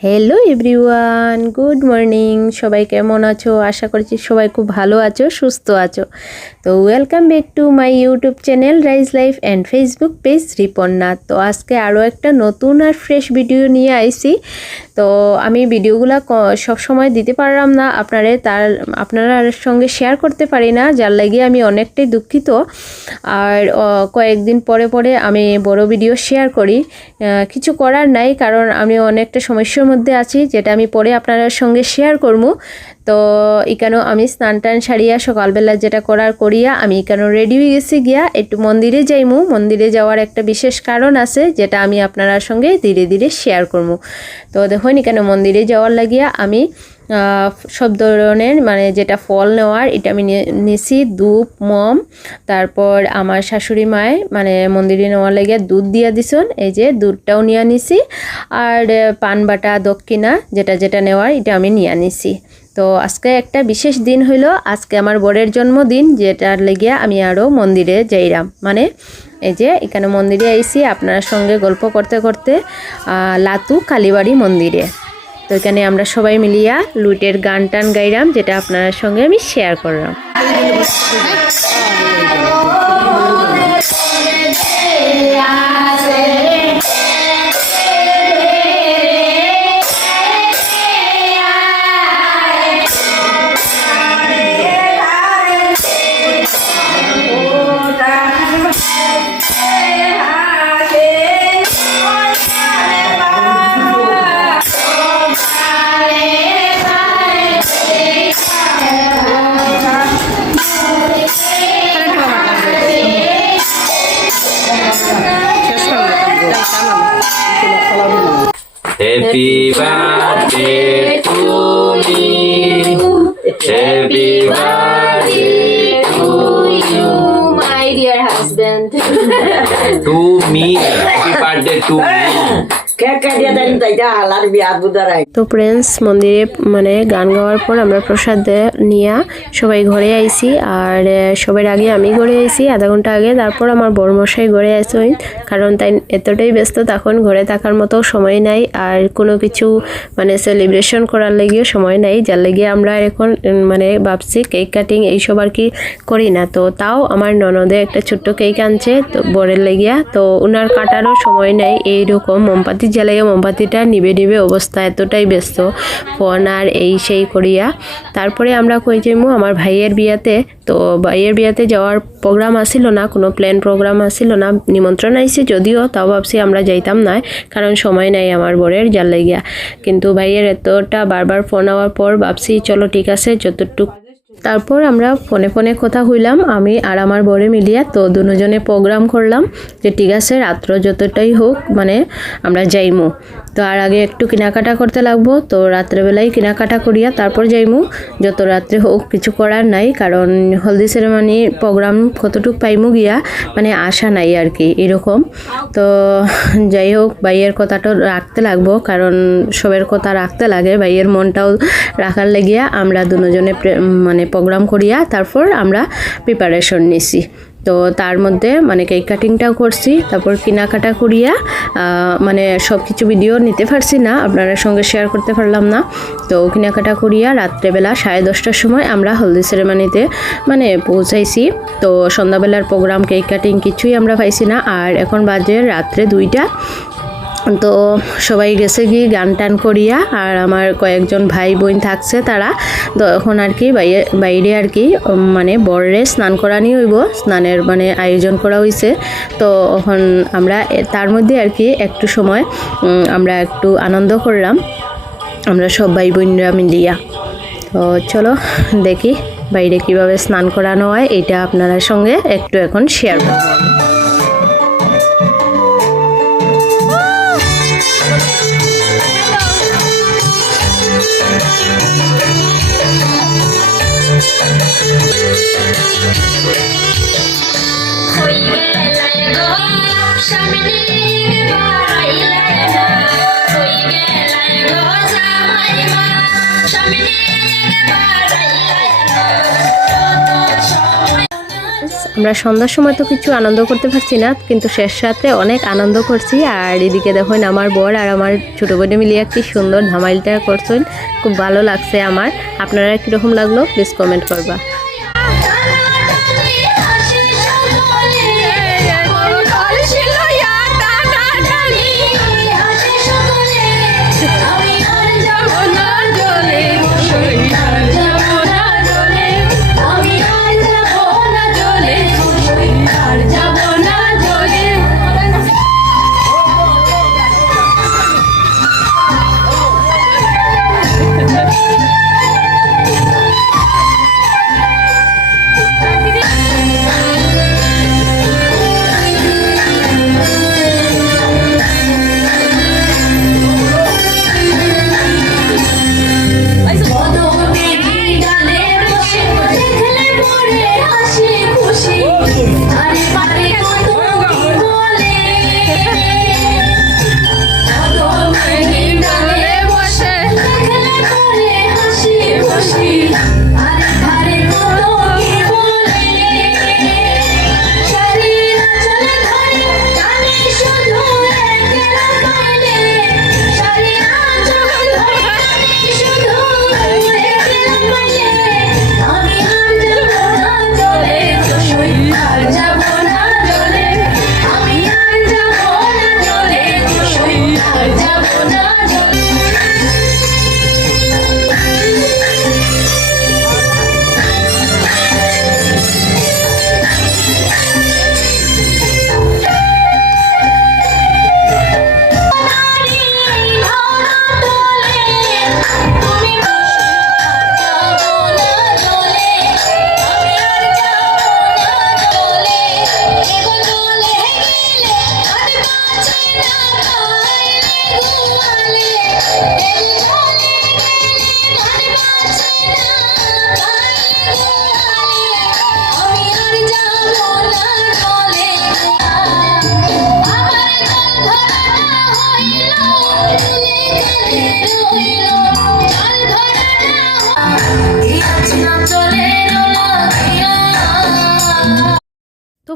Hello everyone good morning সবাই কেমন আছো? আশা করছি সবাই খুব ভালো আছো, সুস্থ আছো। তো welcome back to my YouTube channel rise life and Facebook page Riponnath তো আজকে আরও একটা নতুন আর ফ্রেশ ভিডিও নিয়ে আইছি। তো আমি ভিডিওগুলো সব সময় দিতে পারলাম না, আপনারা তার আপনারা সঙ্গে শেয়ার করতে পারি না, যার লাগিয়ে আমি অনেকটাই দুঃখিত। আর কয়েকদিন পরে পরে আমি বড় ভিডিও শেয়ার করি। কিছু করার নাই, কারণ আমি অনেকটা সমস্যার মধ্যে আছি, যেটা আমি পরে আপনাদের সঙ্গে শেয়ার করব। তো, এখানেও আমি স্নান টান সারিয়া সকালবেলা যেটা করার করিয়া আমি কেন রেডি হয়ে গেছি গিয়া, একটু মন্দিরে যাইমু। মন্দিরে যাওয়ার একটা বিশেষ কারণ আছে, যেটা আমি আপনার সঙ্গে ধীরে ধীরে শেয়ার করব তো দেখুন, এখানে মন্দিরে যাওয়ার লাগিয়া আমি সব ধরনের মানে যেটা ফল নেওয়ার, এটা আমি নিছি ধূপ মম, তারপর আমার শাশুড়ি মায় মানে মন্দিরে নেওয়ার লাগিয়া দুধ দিয়া দিছন, এই যে দুধটাও নিয়ে নিছি, আর পান বাটা দক্ষিণা যেটা যেটা নেওয়ার, এটা আমি নিয়ে নিছি। তো আজকে একটা বিশেষ দিন হইল, আজকে আমার বরের জন্মদিন, যেটার লেগিয়া আমি আরও মন্দিরে যাইরাম। মানে এই যে এখানে মন্দিরে আইছি, আপনার সঙ্গে গল্প করতে করতে লাতু কালীবাড়ি মন্দিরে। তো এখানে আমরা সবাই মিলিয়া লুটের গান টান গাইলাম যেটা আপনার সঙ্গে আমি শেয়ার করলাম। Happy birthday to you, my dear husband. to me. তো। ফ্রেন্ডস মন্দিরে মানে গান গাওয়ার পর আমরা প্রসাদ নিয়ে সবাই ঘরে আইছি। আর সবার আগে আমি ঘরে আইছি, আধা ঘণ্টা আগে। তারপর আমার বড়মশাই ঘরে আসেন কারণ তাই এতটাই ব্যস্ত, তখন ঘরে থাকার মতো সময় নাই। আর কোনো কিছু মানে সেলিব্রেশন করার লেগেও সময় নাই। যার লেগে আমরা এখন মানে ভাবছি কেক কাটিং এইসব আর কি করি না। তো তাও আমার ননদে একটা ছোট্ট কেক আনছে, তো বরের লেগিয়া। তো ওনার কাটারও সময় নাই, এইরকম মোমবাতি জ্বালাইয়া মোমবাতিটা নিবে নিবে অবস্থা, এতটাই ব্যস্ত। ফোন আর এই সেই করিয়া। তারপরে আমরা কই যাইমু আমার ভাইয়ের বিয়াতে, তো ভাইয়ের বিয়াতে যাওয়ার প্রোগ্রাম আসিল না, কোনো প্ল্যান প্রোগ্রাম আসিল না, নিমন্ত্রণ আইছে যদিও, তাও ভাবছি আমরা যাইতাম না কারণ সময় নাই আমার বরের লাগিয়া। কিন্তু ভাইয়ের এতটা বারবার ফোন আওয়ার পর ভাবছি, চলো ঠিক আছে, যতটুক তারপর আমরা ফোনে ফোনে কথা হইলাম, আমি আর আমার বরে মিলিয়া তো দুজনে প্রোগ্রাম করলাম যে ঠিক আছে, রাত্র যতটাই হোক মানে আমরা যাইমু। তো আর আগে একটু কেনাকাটা করতে লাগবো, তো রাত্রেবেলায় কেনাকাটা করিয়া তারপর যাইমু। যত রাত্রে হোক, কিছু করার নাই, কারণ হলদি সেরেমনি প্রোগ্রাম কতটুক পাইমু গিয়া মানে আশা নাই আর কি, এরকম। তো যাই হোক, ভাইয়ের কথাটা রাখতে লাগবো, কারণ সবের কথা রাখতে লাগে, ভাইয়ের মনটাও রাখার লেগিয়া আমরা দুজনে মানে প্রোগ্রাম করিয়া তারপর আমরা প্রিপারেশন নিছি। তো তার মধ্যে মানে কেক কাটিংটাও করছি, তারপর কেনাকাটা করিয়া মানে সব কিছু ভিডিও নিতে পারছি না, আপনাদের সঙ্গে শেয়ার করতে পারলাম না। তো কেনাকাটা করিয়া রাত্রেবেলা সাড়ে দশটার সময় আমরা হলদি সেরেমানিতে মানে পৌঁছাইছি। তো সন্ধ্যাবেলার প্রোগ্রাম কেক কাটিং কিছুই আমরা পাইছি না, আর এখন বাজে রাত্রে দুইটা। তো সবাই গেছে গিয়ে গান টান করিয়া, আর আমার কয়েকজন ভাই বোন থাকছে তারা। এখন আর কি বাইরে বাইরে আর কি মানে বড়রে স্নান করানি হইব, স্নানের মানে আয়োজন করা হয়েছে তো এখন আমরা তার মধ্যে আর কি একটু সময় আমরা একটু আনন্দ করলাম। আমরা সব ভাই বোনরা মিলিয়া। তো চলো দেখি বাইরে কীভাবে স্নান করানো হয় এটা আপনার সঙ্গে একটু এখন শেয়ার করব। আমরা সন্ধ্যার সময় তো কিছু আনন্দ করতে পারছি না, কিন্তু শেষ সাথে অনেক আনন্দ করছি। আর এদিকে দেখুন আমার বর আর আমার ছোটো বোনে মিলিয়ে একটি সুন্দর ধামাইলটা করছেন, খুব ভালো লাগছে আমার। আপনারা কীরকম লাগল প্লিজ কমেন্ট করবা।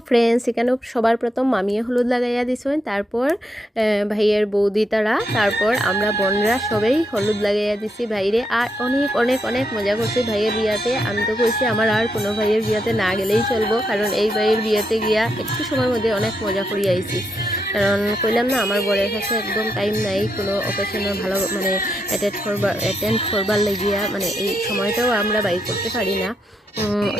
ফ্রেন্ডস এখানে সবার প্রথম মামিয়ে হলুদ লাগাইয়া দিছেন। তারপর ভাইয়ের বৌদি তারা, তারপর আমরা বোনরা সবাই হলুদ লাগাইয়া দিছি ভাইরে। আর অনেক অনেক অনেক মজা করছি ভাইয়ের বিয়াতে। আমি তো কইছি, আমার আর কোনো ভাইয়ের বিয়াতে না গেলেই চলবো, কারণ এই ভাইয়ের বিয়াতে গিয়া একটু সময়ের মধ্যে অনেক মজা করি আইছি। কারণ কইলাম না, আমার বরের কাছে একদম টাইম নাই, কোনো অকেশনে ভালো মানে অ্যাটেন্ড করবার অ্যাটেন্ড করবার লাগিয়া মানে এই সময়টাও আমরা বাইর করতে পারি না।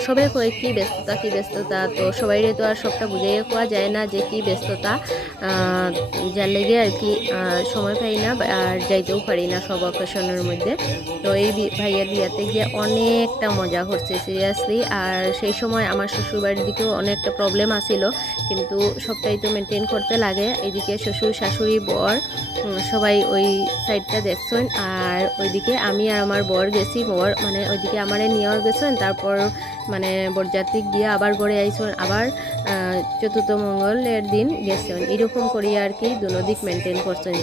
সবাই কয় কি ব্যস্ততা কি ব্যস্ততা? তো সবাই তো আর সবটা বুঝাইয়া কোয়া যায় না যে কি ব্যস্ততা। যার লেগে আর কি সময় পাই না আর যাইতেও পারি না সব অকেশনের মধ্যে। তো এই ভাইয়ের বিয়াতে গিয়ে অনেকটা মজা হচ্ছে সিরিয়াসলি আর সেই সময় আমার শ্বশুরবাড়ির দিকেও অনেকটা প্রবলেম আসিল কিন্তু সবটাই তো মেনটেন করতে লাগে। এদিকে শ্বশুর, শাশুড়ি, বর সবাই ওই সাইডটা দেখছেন। আর ওইদিকে আমি আর আমার বর গেছি, বর মানে ওইদিকে আমারে নিয়েও গেছেন। তারপর মানে বরযাত্রী গিয়ে আবার ঘরে আইসন, আবার চতুর্থ মঙ্গলের দিন গেছেন এরকম করি আর কি দুনো দিক মেনটেন করছেন.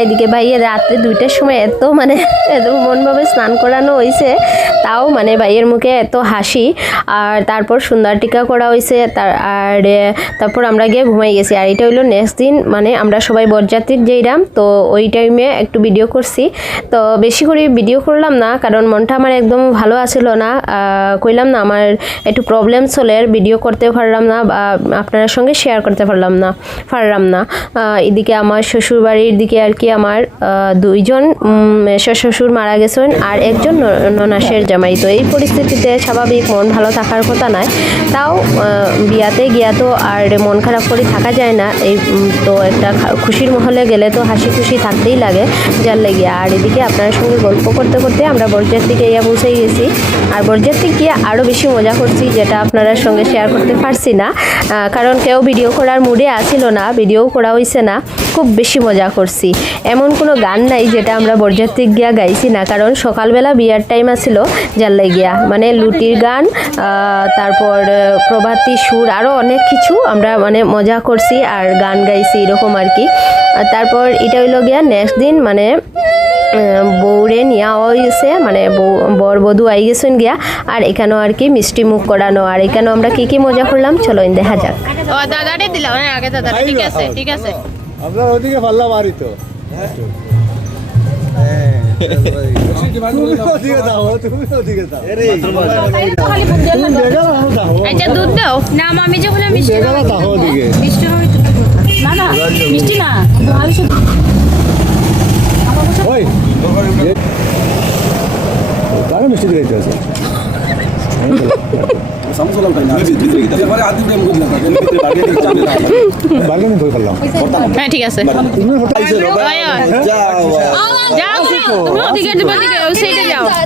এদিকে ভাইয়ের রাত্রে দুইটার সময় এত মানে এত মনভাবে স্নান করানো হয়েছে তাও মানে ভাইয়ের মুখে এত হাসি। আর তারপর সুন্দর টিকা করা হয়েছে তার আর তারপর আমরা গিয়ে ঘুমাই গেছি। আর এটা হইল নেক্সট দিন মানে আমরা সবাই বরযাত্রীর যেইরাম তো ওই টাইমে একটু ভিডিও করছি। তো বেশি করে ভিডিও করলাম না, কারণ মনটা আমার একদম ভালো আছিল না। কইলাম না, আমার একটু প্রবলেম চলে ভিডিও করতে পারলাম না, বা আপনার সঙ্গে শেয়ার করতে পারলাম না পারলাম না। এদিকে আমার শ্বশুর বাড়ির দিকে আর কি আমার দুইজন শ্বশুর মারা গেছেন, আর একজন ননাসের জামাই তো এই পরিস্থিতিতে স্বাভাবিক মন ভালো থাকার কথা নয়। তাও বিয়াতে গিয়া তো আর মন খারাপ করে থাকা যায় না। এই তো একটা খুশির মহলে গেলে তো হাসি খুশি থাকতেই লাগে যার লেগে। আর এদিকে আপনার সঙ্গে গল্প করতে করতে আমরা বরযাত্রীকে ইয়া পৌঁছে গেছি। আর বরযাত্রী গিয়ে আরও বেশি মজা করছি, যেটা আপনারা সঙ্গে শেয়ার করতে পারছি না। কারণ কেউ ভিডিও করার মুডে আসিল না ভিডিও করা হয়েছে না। খুব বেশি মজা করছি। এমন কোনো গান নাই যেটা আমরা বরযাত্রী গিয়া গাইছি না, কারণ সকালবেলা বিয়ার টাইম আসিল যার গিয়া। মানে লুটির গান তারপর প্রভাতী সুর আরও অনেক কিছু আমরা মানে মজা করছি আর গান গাইছি এরকম আর কি। তারপর এটা হইল গিয়া নেক্সট দিন মানে বউরে নিয়া হয়েছে মানে বউ বর বধু আই গেছেন গিয়া আর এখানেও আর কি মিষ্টি মুখ করানো আর এখানেও আমরা কি কি মজা করলাম চলো ইন দেখা যাক। দাদারে দিলাম হ্যাঁ আগে দাদারে ঠিক আছে ঠিক আছে। আপনার ওদিকে পাল্লা বাড়ি। তো আচ্ছা দুধ দাও। না আমি যখন মিষ্টি বেগার দাও ওদিকে। মিষ্টি না না। মিষ্টি না ওই কারও মিষ্টি দিতে আছে বার্গেনিং করে ফেললাম। হ্যাঁ ঠিক আছে।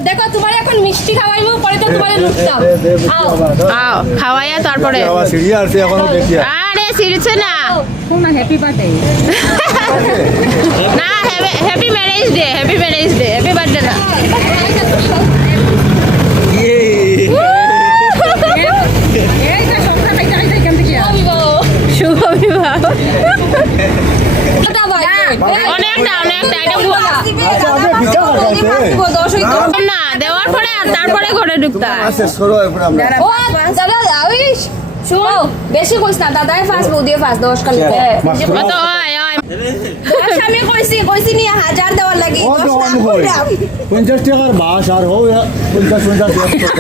দেখো তোমার এখন মিষ্টি খাওয়াইবো পরে তো তোমার আও খাওয়াইয়া তারপরে। আরে সিরিছে না। শোনা হ্যাপি বার্থডে না happy marriage day happy marriage day happy birthday না। শুভ বিবাহ। অনেকটা অনেকটা এটা না দেওয়ার পরে আর তারপরে ঘরে ঢুকতা আচ্ছা সরো এখন আমরা ও দাদা দাওইস শোনো বেশি কইস না দাদাই ফার্স্ট বউ দিয়ে ফার্স্ট দশ কালি অত হয় হয় দশ আমি কইছি কইছি নি হাজার দেওয়ার লাগি। ও দশ তো না অন হই কইরাম। পঞ্চাশ টাকার বাস আর হো পঞ্চাশ পঞ্চাশ পঞ্চাশ।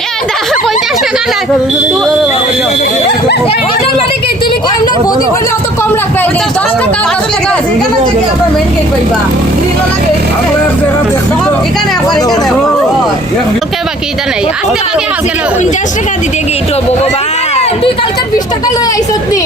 এ দা- পঞ্চাশ টাকা না। ওটার মানে কি? তুই কি আমরা বৌদি বলে অত কম রাখবাই নি দশ টাকা দশ টাকা এখানে থেকে আবার মেন কেক কইবা এখানে আবার এখানে ওকে বাকি এটা নাই। আজকে বাকি কালকে না? পঞ্চাশ টাকা দিতে গিয়ে তো ভগবান তুই কালকে বিশ টাকা লই আইসত নি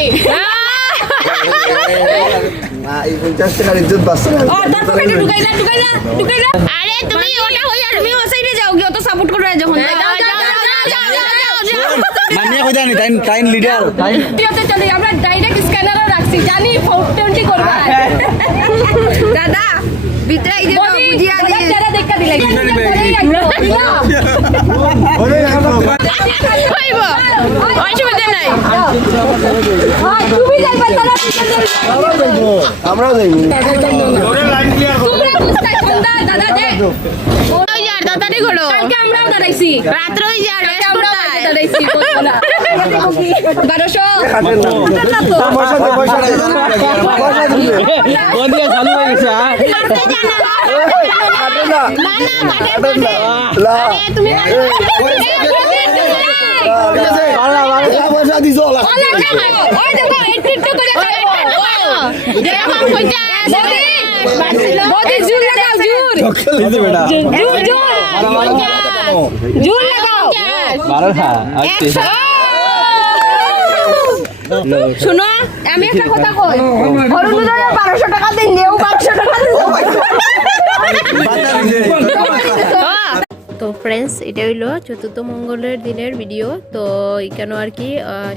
এই পঞ্চাশ টাকার ইজ্জত বাঁচছে না। ও তোর ঢুকাই না ঢুকাই না ঢুকাই না। আরে তুমি ওটা হই আর তুমি ও সাইডে যাও গিয়ে অত সাপোর্ট করে যখন। যাও যাও যাও যাও যাও যাও মানিয়া কই জানি? টাইম টাইম লিডার ভিডিওতে চলে আমরা ডাইরেক্ট স্ক্যানারও রাখছি। জানি টোয়েন্টি করবা। দাদা ভিতরে এই যে বুঝিয়া দিয়ে যারা দেখা দিলে। হইব অসুবিধা নাই তুমি যাইবা তারা আমরা যাই। তোমরা বুঝতে দাদা দে। ওই যার তাড়াতাড়ি করো। কালকে আমরাও দাঁড়াইছি। রাত্রে ওই যার রেস্ট আমরাও করতে দাঁড়াইছি বারোশো দিছো জোর লাগাও জোর জোর জোর জোর লাগাও শুনো আমি একটা কথা কই? অরুণোদয়ের বারোশো টাকা দিন নেও বারোশো টাকা তো ফ্রেন্ডস এটা হইল চতুর্থ মঙ্গলের দিনের ভিডিও তো এখানে আর কি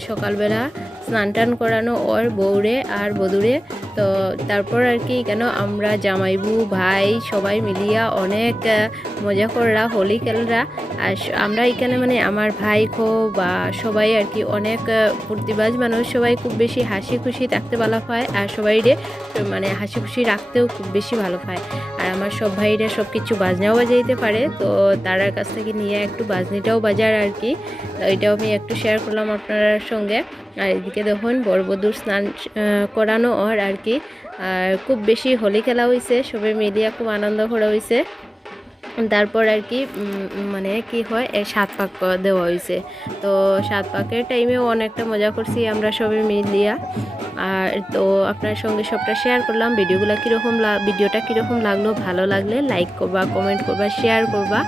সকালবেলা স্নান টান করানো ওর বউরে আর বধুরে। তো তারপর আর কি কেন আমরা জামাইবু ভাই সবাই মিলিয়া অনেক মজা কররা হোলি খেলরা। আর আমরা এখানে মানে আমার ভাই খো বা সবাই আর কি অনেক আহ, ফুর্তিবাজ মানুষ। সবাই খুব বেশি হাসি খুশি থাকতে ভালো পায় আর সবাই রে মানে হাসি খুশি রাখতেও খুব বেশি ভালো পায়। আর আমার সব ভাইরা সব কিছু বাজনাও বাজাইতে পারে। তো তার কাছ থেকে নিয়ে একটু বাজনিটাও বাজার আর কি। এটাও আমি একটু শেয়ার করলাম আপনার সঙ্গে। আর এদিকে দেখুন বরবদুর স্নান করানো ওর আর কি। আর খুব বেশি হোলি খেলা হয়েছে সবাই মিলিয়া খুব আনন্দ করা হয়েছে তারপর আর কি মানে কি হয় সাত পাক দেওয়া হয়েছে তো সাত পাকের টাইমেও অনেকটা মজা করছি আমরা সবাই মিলিয়া। আর তো আপনার সঙ্গে সবটা শেয়ার করলাম, ভিডিওগুলো কীরকম ভিডিওটা কীরকম লাগল, ভালো লাগলে লাইক করবা কমেন্ট করবা শেয়ার করবা,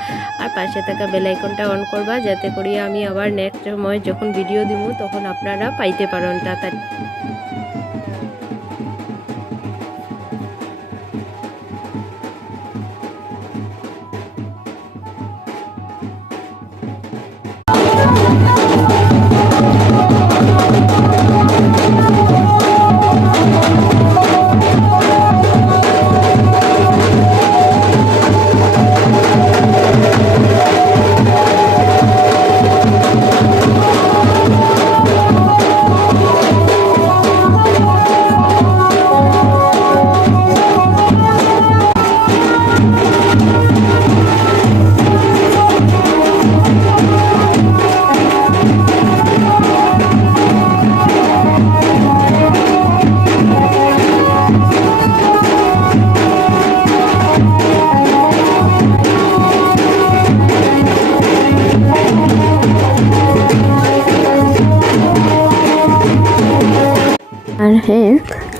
আর পাশে থাকা বেলাইকনটা অন করবা, যাতে করি আমি আবার নেক্সট সময় যখন ভিডিও দিব, তখন আপনারা পাইতে পারেন তাড়াতাড়ি।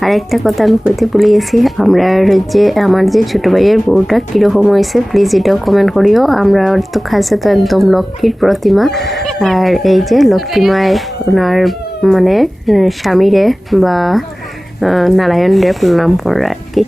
আরেকটা কথা আমি কইতে ভুলে গেছি। আমরা যে আমার যে ছোটো ভাইয়ের বউটা কীরকম হয়েছে প্লিজ এটাও কমেন্ট করিও। আমরা তো খাসে তো একদম লক্ষ্মীর প্রতিমা। আর এই যে লক্ষ্মীমায় ওনার মানে স্বামীরে বা আহ, নারায়ণ রে প্রণাম করা আর কি।